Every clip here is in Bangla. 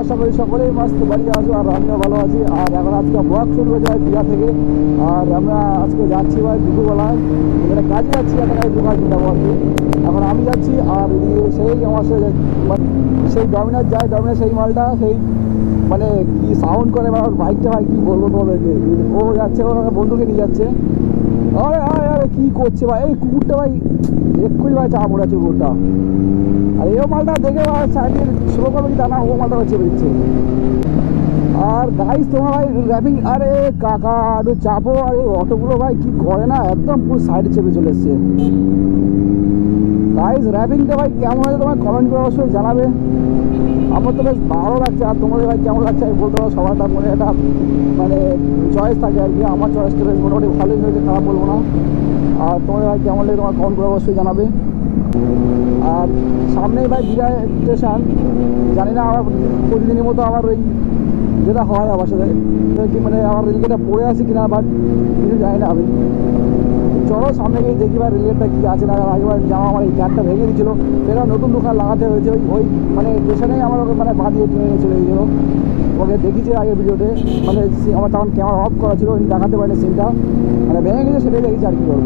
আশা করি সকলেই মস্ত বাড়ি আছো আর আমিও ভালো আছি। আর এখন আজকে ব্লগ শুরু যায় দীঘা থেকে। আর আমরা আজকে যাচ্ছি ভাই দুপুরবেলায়। এখানে কাজে যাচ্ছি এখন এই দোকান যাব আর এখন আমি যাচ্ছি, আর সেই আমার মানে সেই ডমিনার যায় ডমিনার সেই মালটা, সেই মানে কি সাউন্ড করে আমার বাইকটা ভাই কি বলব তোমাদেরকে? ও যাচ্ছে ওর বন্ধুকে নিয়ে যাচ্ছে। আরে আরে আরে, কি করছে ভাই? এই কুকুরটা ভাই, এক্ষুনি ভাই চা পড়েছে কুকুরটা। আর এই মালটা দেখে ভাই সাইডে স্লো করবে কি না, ও মালটা চেপে দিচ্ছে। আর গাইস তোমার ভাই র্যাপিং আরে কাকা একটু চাপো, আর অটোগুলো ভাই কি করে না, একদম পুরো সাইডে চেপে চলে এসছে। গাইস র্যাপিংটা ভাই, কেমন হয়েছে তোমার? কমেন্ট করে অবশ্যই জানাবে। আমার তো বেশ ভালো লাগছে, আর তোমাদের ভাই কেমন লাগছে, আমি বলতে পারব সবারটা মনে একটা মানে চয়েস থাকে আর কি। আমার চয়েসটা বেশ মোটামুটি ভালোই হয়েছে, খারাপ বলব না। আর তোমাদের ভাই কেমন লাগে তোমার কমেন্ট করে অবশ্যই জানাবে। আর সামনেই ভাই দীঘা স্টেশন জানি না আবার প্রতিদিনের মতো আবার ওই যেটা হয় আমার সাথে কি মানে আমার রেলগেটটা পড়ে আছে কিনা বাট কিছু জানি না আমি। চলো, সামনে গিয়ে দেখি ভাই রেলগেটটা কি আছে। না আগেবার জামা আমার এই গ্যাটটা ভেঙে দিয়েছিল। সেটা নতুন দোকান লাগাতে হয়েছে। ওই ওই মানে স্টেশনেই আমার ওকে মানে বাঁধিয়ে ট্রেনে চলে গিয়েছিল। ওকে দেখেছি আগে ভিডিওতে মানে আমার তখন ক্যামেরা অফ করা ছিল দেখাতে পারিনি সিনটা মানে ভেঙে গেছে সেটাই দেখেছি আর কি করব।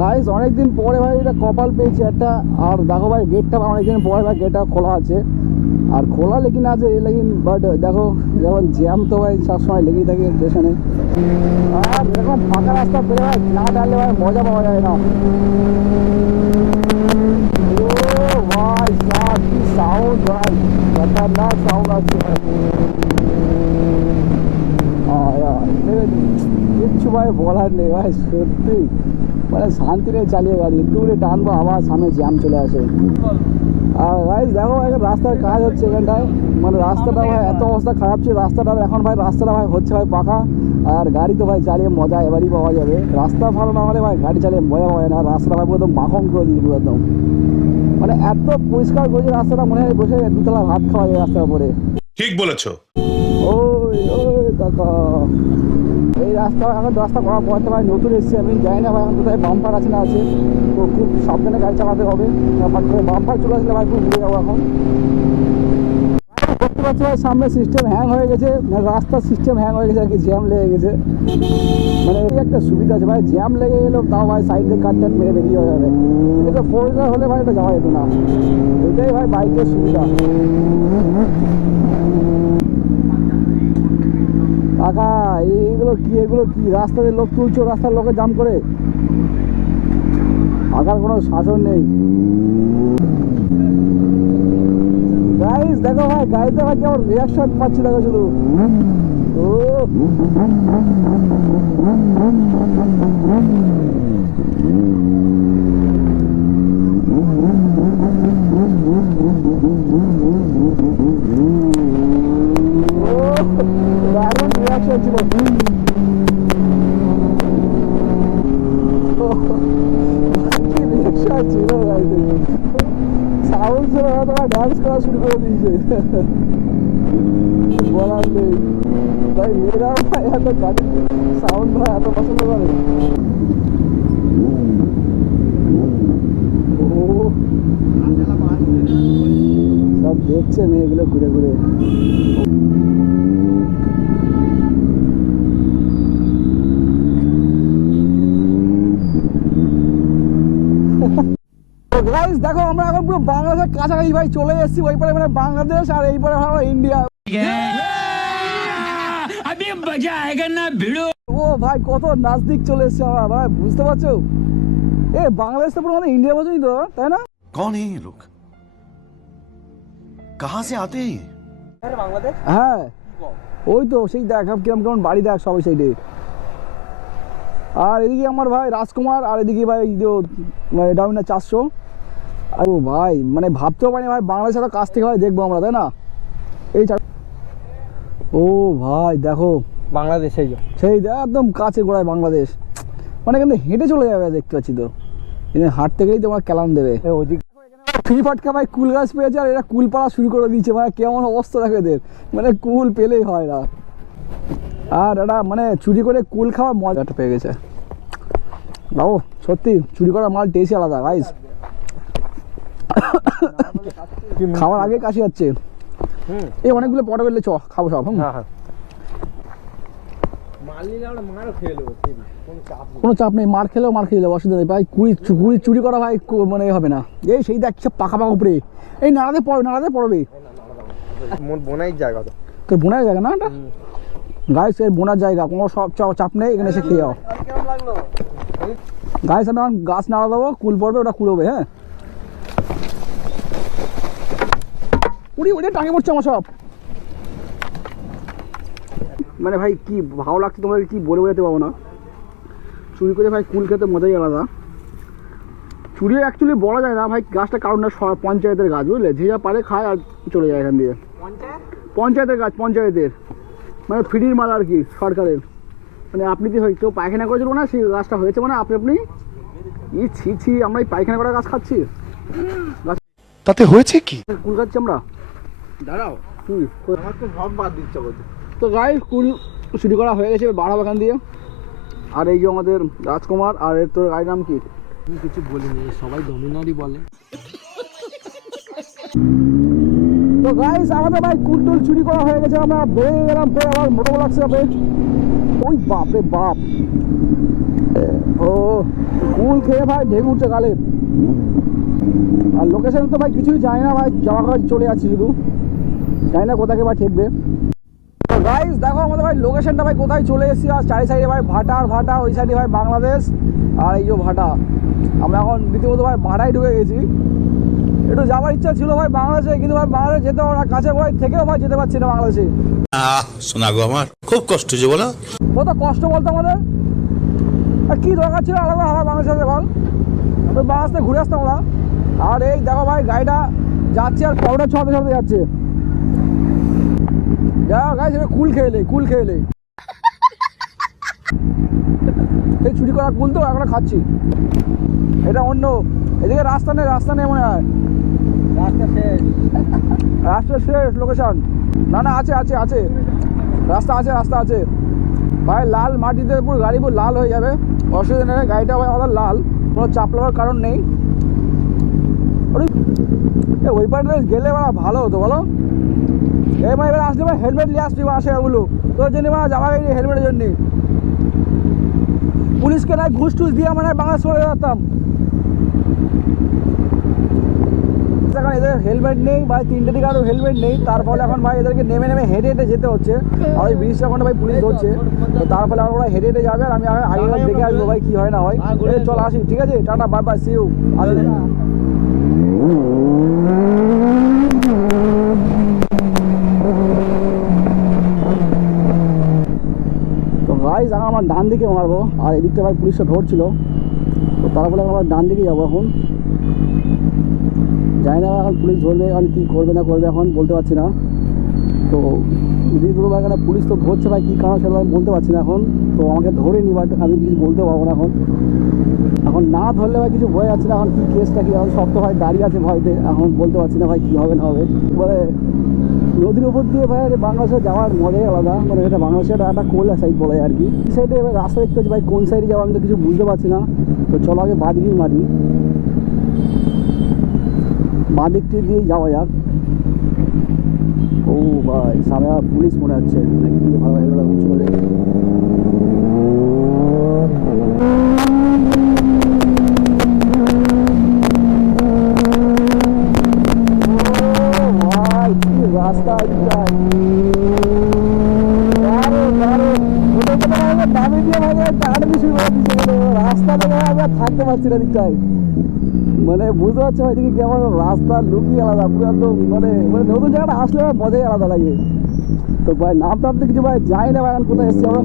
গাইস অনেকদিন পরে ভাই এটা কপাল পেয়েছি একটা। আর দেখো ভাই গেটটা অনেকদিন পরে ভাই গেটটা খোলা আছে। আর খোলা লেকিন আছে লেকিন বাট দেখো যেমন জ্যাম তো ভাই, সবসময় লেগেই থাকে স্টেশনে আর এরকম ফাঁকা রাস্তা পেরে ভাই, না ডাললে ভাই মজা পাওয়া যায় না। ভাই সাউন্ড ভাই, খতরনাক সাউন্ড আছে কিচ্ছু ভাই বলার নেই ভাই, সত্যি। মানে শান্তি নেই চালিয়ে গাড়ি, একটু করে টানবো, আবার সামনে জ্যাম চলে আসে। আর ভাই দেখো এখন রাস্তার কাজ হচ্ছে এখানটায়। মানে রাস্তাটা ভাই এত অবস্থা খারাপ ছিল, রাস্তাটা এখন ভাই, রাস্তাটা ভাই হচ্ছে ভাই পাকা। আর গাড়ি তো ভাই চালিয়ে মজা এবারই পাওয়া যাবে। রাস্তা ভালো না হলে ভাই গাড়ি চালিয়ে মজা পাওয়া যায় না। রাস্তাটা ভাই পুরো মাখন করে দিয়ে একদম। মানে এত পরিষ্কার করেছে রাস্তাটা, মনে হয় বসে দুতলা ভাত খাওয়া যায় রাস্তার উপরে। ঠিক বলেছ। ওই এই রাস্তা এখন রাস্তা করা পড়তে ভাই নতুন এসেছি, আমি জানি না ভাই, এখন কোথায় বাম্পার আছে না আছে। তো খুব সাবধানে গাড়ি চালাতে হবে বাম্পার চলে আসলে ভাই, খুব ঘুরে যাব এখন। দেখতে ভাই, সামনে সিস্টেম হ্যাং হয়ে গেছে রাস্তার সিস্টেম হ্যাং হয়ে গেছে, আর কি জ্যাম লেগে গেছে। মানে এই একটা সুবিধা আছে ভাই জ্যাম লেগে গেলেও তাও ভাই সাইড দিয়ে কাট টাট মেরে বেরিয়ে হয়ে যাবে। এটা ফোর হলে ভাই এটা যাওয়া যেত না। এটাই ভাই বাইকের সুবিধা। কাকা এইগুলো কি এগুলো কি? রাস্তাতে লোক তুলছো রাস্তার লোকে জাম করে। আগার কোনো শাসন নেই। গাইস দেখো ভাই গাড়িতে ভাই কেমন রিয়াকশন পাচ্ছি দেখো শুধু। ও, দারুণ রিয়াকশন ছিল ও, কি রিয়াকশন ছিল গাড়িতে সাউন্ড ছিল না তোমার ডান্স করা শুরু করে দিয়েছে বলার নেই ভাই মেয়েরাও ভাই এত গাড়ি সাউন্ড ভাই, এত পছন্দ করে। সব দেখছে মেয়েগুলো ঘুরে ঘুরে। গাইস দেখো, আমরা এখন পুরো বাংলাদেশের কাছাকাছি, ভাই, চলে এসেছি। ওই পারে মানে বাংলাদেশ আর এই পারে ভালো ইন্ডিয়া ও ভাই কত নাজদিক চলে এসছে আমার ভাই বুঝতে পারছ? এ বাংলাদেশ তো পুরো ইন্ডিয়া মতনই তো তাই না? কোন এই লোক কাহা সে আতে বাংলাদেশ হ্যাঁ। ওই তো সেই দেখ কিরম কেমন বাড়ি দেখ সবাই সাইডে। আর এদিকে আমার ভাই রাজকুমার আর এদিকে ভাই মানে ডাউনা চারশো। আর ও ভাই মানে ভাবতেও পারি ভাই বাংলাদেশের কাছ থেকে ভাই দেখব আমরা তাই না? এই ও ভাই দেখো। বাংলাদেশ। সেই দেখ একদম কাছে গোড়ায় বাংলাদেশ। মানে কিন্তু হেঁটে চলে যাবে দেখতে পাচ্ছি তো। হাঁটতে গেলেই তোমার ক্যালান দেবে। ওদিক ফ্রি ফাটকা ভাই কুল গাছ পেয়েছে আর এরা কুল পাড়া শুরু করে দিয়েছে মানে কেমন অবস্থা দেখো এদের। মানে কুল পেলেই হয় না। আর এটা মানে চুরি করে কুল খাওয়া মজাটা পেয়ে গেছে। বাবু সত্যি চুরি করা মাল টেস্টই আলাদা গাইস খাওয়ার আগে কাশি যাচ্ছে। এই অনেকগুলো পটে বেরলে চ খাব সব হুম। কোনো চাপ নেই মার খেলেও মার খেয়ে যাব অসুবিধা নেই। ভাই কুড়ি কুড়ি চুরি করা ভাই মানে এ হবে না। এই সেই দেখ সব পাকা পাকা উপরে এই নাড়াতে পড়বে নাড়াতে পড়বে বোনাই জায়গা তো। তোর বোনার জায়গা না এটা? গাইস এর বোনার জায়গা কোনো সব চাপ নেই এখানে এসে খেয়ে যাও। গাইস আমি গাছ নাড়া দেবো কুল পড়বে ওটা কুড়োবে হ্যাঁ? উড়ি উড়ি টাঙে পড়ছে আমার সব। মানে ভাই কি ভালো লাগছে তোমাদের কি বলে বোঝাতে পারব না। চুরি করে ভাই কুল খেতে মজাই আলাদা। চুরি অ্যাকচুয়ালি বলা যায় না ভাই গাছটা কারণ না স- পঞ্চায়েতের গাছ বুঝলে? যে যা পারে খায় আর চলে যায় এখান দিয়ে। পঞ্চায়েতের গাছ পঞ্চায়েতের। মানে ফ্রির মাল আর কি সরকারের। মানে আপনি কি হয় কেউ পায়খানা করেছিল না সেই গাছটা হয়েছে মানে আপনি আপনি? ই ছি ছি আমরা এই পায়খানা করা গাছ খাচ্ছি। তাতে হয়েছে কি? কুল খাচ্ছি আমরা। দাঁড়াও। হুম আমার তো ভাব বাদ দিচ্ছ কত তো গাই কুল চুরি করা হয়ে গেছে বাড়াবো এখান দিয়ে। আর এই যে আমাদের রাজকুমার আর এর তোর গাড়ির নাম কি? আমি কিছু বলিনি সবাই ডমিনারই বলে। তো গাইস আমাদের ভাই কুল টুল চুরি করা হয়ে গেছে আমরা বেরিয়ে গেলাম পরে আবার মোটো লাগছে হবে ওই বাপ রে বাপ। ও কুল খেয়ে ভাই ঢেকে উঠছে গালে। আর লোকেশন তো ভাই কিছুই যায় না ভাই জামা কাপড় চলে যাচ্ছি শুধু। জানি না কোথাকে ভাই ঠেকবে। তো গাইস দেখো আমাদের ভাই লোকেশনটা ভাই কোথায় চলে এসেছি আর চারি সাইডে ভাই ভাটা আর ভাটা ওই সাইডে ভাই বাংলাদেশ আর এই যে ভাটা। আমরা এখন রীতিমতো ভাই ভাটায় ঢুকে গেছি। একটু যাওয়ার ইচ্ছা ছিল ভাই বাংলাদেশে কিন্তু ভাই বাংলাদেশ যেতে না কাছে ভাই থেকেও ভাই যেতে পারছি না বাংলাদেশে। আহ শোনা গো আমার খুব কষ্ট বলো। কত কষ্ট বলতো আমাদের? আর কি দরকার ছিল আলাদা আমার বাংলাদেশে বল। বাংলাদেশ ঘুরে আসতাম আমরা আর এই দেখো ভাই গাড়িটা যাচ্ছে আর পাউডার ছড়াতে ছড়াতে যাচ্ছে। দেখো গাড়ি সেটা কুল খেয়েলে কুল খেয়েলে এই চুরি করা কুল তো এখন খাচ্ছি। এটা অন্য এদিকে রাস্তা নেই রাস্তা নেই মনে হয়। রাস্তা শেষ। রাস্তা শেষ লোকেশন না না আছে আছে আছে। রাস্তা আছে রাস্তা আছে। ভাই লাল মাটিতে পুরো গাড়ি পুরো লাল হয়ে যাবে। অসুবিধা নেই গাড়িটা ভাই আমাদের লাল। কোনো চাপ লাগার কারণ নেই। ওই এ, গেলে ভালো হতো বলো? মানে এবার আসলে ভাই হেলমেট নিয়ে আসবি আসে ওগুলো তোর জন্য মানে যাওয়া গাড়ি হেলমেটের জন্য। পুলিশকে না ঘুষ টুস দিয়ে মানে বাংলাদেশ চলে যেতাম এখন এদের হেলমেট নেই ভাই তিনটে দিকে আরও হেলমেট নেই। তার ফলে এখন ভাই এদেরকে নেমে নেমে হেঁটে হেঁটে যেতে হচ্ছে। আর ওই ব্রিজটা এখন ভাই পুলিশ ধরছে। তো তার ফলে আমার হেঁটে হেঁটে যাবে আর আমি আগে দেখে আসব ভাই কী হয় না হয়। চল আসি ঠিক আছে? টাটা বাই বাই সিউ আসি। জানা আমার ডান দিকে মারবো। আর এদিকটা ভাই পুলিশটা ধরছিল। তো তার ফলে আমরা ডান দিকে যাব এখন। জানি না এখন পুলিশ ধরবে, এখন কী করবে না করবে এখন, বলতে পারছি না। তো যদি এখানে পুলিশ তো ধরছে ভাই, কী কারণ সেটা আমি বলতে পারছি না এখন। তো আমাকে ধরেনি বাট আমি কিছু বলতে পারব না এখন। এখন না ধরলে ভাই কিছু ভয় আছে না, এখন কী কেসটা কী, এখন শক্ত ভাই দাঁড়িয়ে আছে ভয়তে, এখন বলতে পারছি না ভাই কী হবে না হবে। মানে নদীর উপর দিয়ে ভাই বাংলাদেশে যাওয়ার মজাই আলাদা। মানে এটা বাংলাদেশের একটা কোলা সাইড বলে আর কি। এই সাইডে এবার রাস্তা দেখতে হচ্ছে ভাই, কোন সাইডে যাব আমি তো কিছু বুঝতে পারছি না। তো চলো আগে বাদিকেই মারি। বাঁ দিকটি দিয়ে যাওয়া যাক। ও ভাই সামনে পুলিশ মনে হচ্ছে ভালো ভালো হেলমেট উঁচু করে ও ভাই কি রাস্তা এদিকটায়। দারুণ, দারুণ। ওটা তো মনে হয় নামে দিয়ে ভাই টানাটানি শুরু করে দিয়েছে মনে হয়। রাস্তা দেখে থাকতে পারছি না দিকটায়। মানে বুঝতে পারছ এদিকে কেমন রাস্তা লুকি আলাদা, পুরো একদম মানে মানে নতুন জায়গাটা আসলে মজাই আলাদা লাগে। তো ভাই নাম টাম তো কিছু ভাই যাই না ভাই কোথায় এসছি আমরা?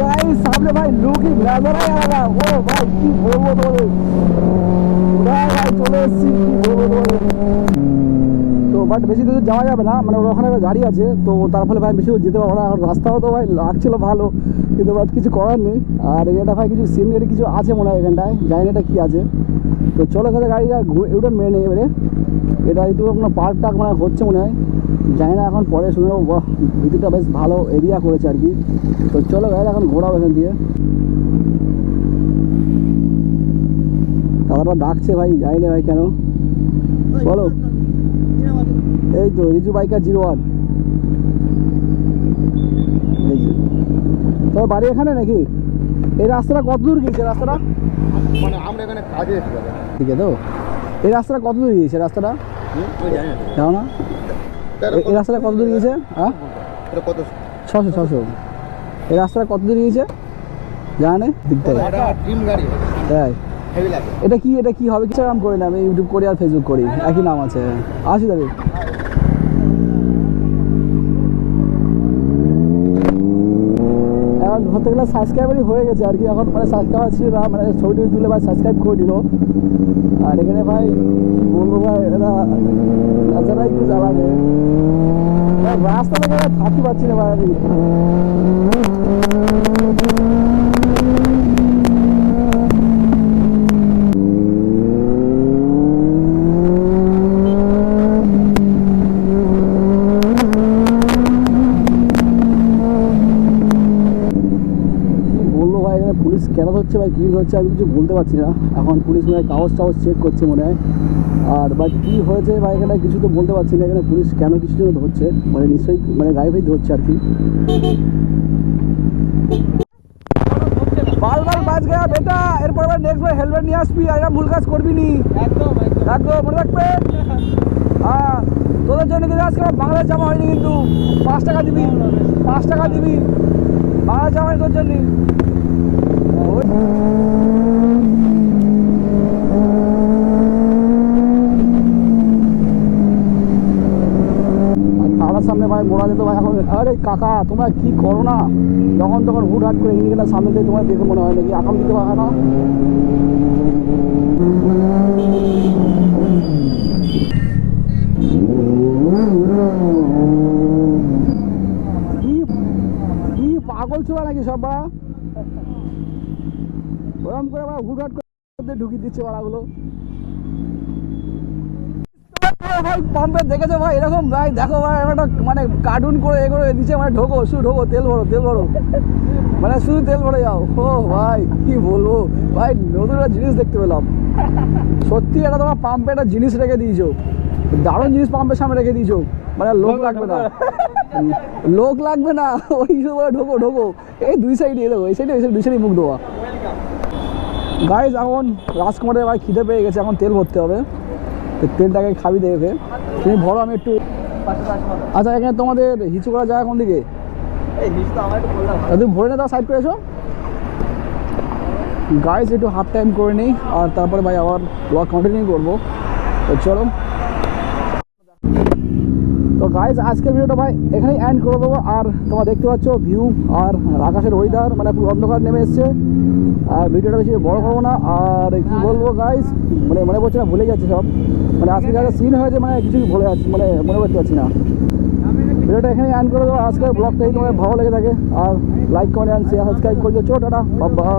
ভাই, সামনে ভাই লুকি নজরাই ও ভাই, কি বলব তোমাদের? ভাই ভাই চলে এসছি, কি বলব তোমাদের? বাট বেশি দূর যাওয়া যাবে না। মানে ওখানে গাড়ি আছে, তো তার ফলে ভাই বেশি দূর যেতে পারব না। আর রাস্তাও তো ভাই লাগছিল ভালো, কিন্তু বাট কিছু করার নেই। আর এটা ভাই কিছু সিনারি কিছু আছে মনে হয় এখানটায়, জানি না এটা কী আছে। তো চলো এখানে গাড়িটা ইউটার মেরে নেই এবারে। এটা একটু কোনো পার্ক টাক মানে হচ্ছে মনে হয়। জানি না এখন পরে শুনে বাহ, ভিতরটা বেশ ভালো এরিয়া করেছে আর কি। তো চলো গাড়িটা এখন ঘোরাবো এখান দিয়ে। দাদাটা ডাকছে ভাই, জানি না ভাই কেন। বলো। এই তো রিজু বাইকার জিরো ওয়ান। তোর বাড়ি এখানে নাকি? এই রাস্তাটা কত দূর গিয়েছে রাস্তাটা? মানে আমরা এখানে কাজে ঠিক আছে তো? এই রাস্তাটা কত দূর গিয়েছে রাস্তাটা? জানো না। এই- রাস্তাটা কত দূর গিয়েছে? হ্যাঁ? কত? ছশো ছশো। এই রাস্তাটা কত দূর গিয়েছে? জানে দিকটাই তাই? এটা কি এটা কি হবে? ইনস্টাগ্রাম করি না আমি ইউটিউব করি আর ফেসবুক করি। একই নাম আছে। আসি দাবি ধরতে গেলে সাবস্ক্রাইবারই হয়ে গেছে আর কি। এখন মানে সাবস্ক্রাইবার ছিল না মানে ছবি টবি তুলে ভাই সাবস্ক্রাইব করে দিল আর এখানে ভাই বলব ভাই এটা রাজারাই একটু জ্বালাবে। রাস্তা থেকে থাকতে পারছি না ভাই আমি কি বলল ভাই এখানে পুলিশ ধরছে ভাই, কী ধরছে আমি কিছু বলতে পারছি না। এখন পুলিশ মনে হয় কাগজ টাগজ চেক করছে মনে হয়। আর ভাই, কী হয়েছে ভাই এখানে কিছু তো বলতে পারছি না। এখানে পুলিশ কেন কিছু জন্য ধরছে? মানে নিশ্চয়ই মানে গাড়ি ভাই ধরছে আর কি। বাল বাজ গয়া বেটা। এরপর আবার নেক্সট বার হেলমেট নিয়ে আসবি। আর ভুল কাজ করবি নি। একদম একদম। মনে রাখবে? হ্যাঁ। তোদের জন্য কিন্তু আজকে বাংলার জামা হয়নি কিন্তু। পাঁচ টাকা দিবি। পাঁচ টাকা দিবি। বাংলার জামা তোর জন্য। সামনে ভাই মোড়া যেত ভাই, এখন আরে কাকা, তোমরা কি করো না? যখন তখন হুট হাট করে ইন্ডিকেটার সামনে দিয়ে তোমার দেখে মনে হয় নাকি? আকাম দিতে পারে না? পাগল ছোড়া নাকি সব ওরম করে আবার হুটহাট করে ঢুকিয়ে দিচ্ছে বাড়াগুলো ভাই পাম্পে দেখেছ ভাই? এরকম, ভাই, দেখো ভাই একটা মানে কার্টুন করে এ করে দিচ্ছে মানে ঢোকো ঢোকো, তেল ভরো তেল ভরো। মানে শুধু তেল ভরে যাও। ও ভাই, কি বলব? ভাই, নতুন একটা জিনিস দেখতে পেলাম। সত্যি এটা তোমার পাম্পে একটা জিনিস রেখে দিয়েছ। দারুণ জিনিস পাম্পের সামনে রেখে দিয়েছ। মানে লোক লাগবে না। লোক লাগবে না। ওই ঢোকো ঢোকো। এই দুই সাইডে দেখো, এই সাইডে এই সাইডে দুই সাইডে মুখ দেওয়া গাইজ এখন রাজকুমারের ভাই খিদে পেয়ে গেছে এখন তেল ভরতে হবে। তো তেলটাকে খাবি দেখে। তুমি ভরো আমি একটু আচ্ছা এখানে তোমাদের হিচু করা যায় কোন দিকে? তুমি ভরে না দাও সাইড করে এসো। গাইজ একটু হাফ টাইম করে নিই আর তারপরে ভাই আবার ব্লগ কন্টিনিউ করব। তো চলো। তো গাইজ আজকের ভিডিওটা ভাই এখানেই অ্যান্ড করে দেবো। আর তোমরা দেখতে পাচ্ছ ভিউ আর আকাশের ওয়েদার মানে পুরো অন্ধকার নেমে এসছে। আর ভিডিওটা বেশি বড় করব না, আর কি বলব গাইস মানে মনে করছে না, ভুলে যাচ্ছে সব। মানে আজকে যারা সিন হয়েছে মানে কিছুই ভুলে যাচ্ছে মানে মনে করতে পারছি না। ভিডিওটা এখানে অ্যান্ড করে দেবো। আজকের ব্লগটাই তোমার ভালো লেগে থাকে। আর like comment and share subscribe করে চো টাটা বাবা